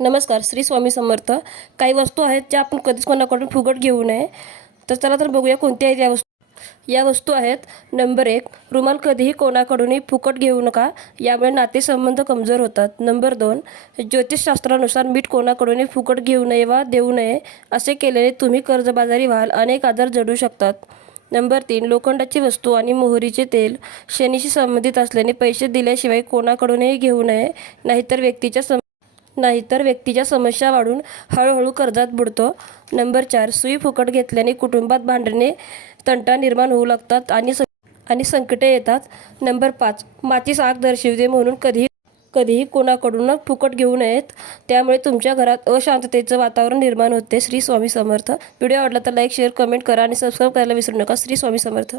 नमस्कार. श्री स्वामी समर्थ. काही वस्तू आहेत ज्या आपण कधीच कोणाकडून फुकट घेऊ नये. तर चला तर बघूया कोणत्या आहेत या वस्तू. या वस्तू आहेत. नंबर 1, रुमाल कधीही कोणाकडूनही फुकट घेऊ नका, यामुळे नातेसंबंध कमजोर होतात. नंबर 2, ज्योतिषशास्त्रानुसार मीठ कोणाकडूनही फुकट घेऊ नये वा देऊ नये. असे केल्याने तुम्ही कर्जबाजारी व्हाल, अनेक आजार जडू शकतात. नंबर 3, लोखंडाची वस्तू आणि मोहरीचे तेल शनीशी संबंधित असल्याने पैसे दिल्याशिवाय कोणाकडूनही घेऊ नये, नाहीतर व्यक्तीच्या समस्या वाढून हळूहळू कर्जात बुडतो. नंबर 4, सुई फुकट घेतल्याने कुटुंबात भांडणे, तंटा निर्माण होऊ लागतात आणि संकटे येतात. नंबर 5, मातीस आग दर्शविते म्हणून कधीही कोणाकडून फुकट घेऊ नयेत. त्यामुळे तुमच्या घरात अशांततेचं वातावरण निर्माण होते. श्री स्वामी समर्थ. व्हिडिओ आवडला तर लाईक, शेअर, कमेंट करा आणि सबस्क्राईब करायला विसरू नका. श्री स्वामी समर्थ.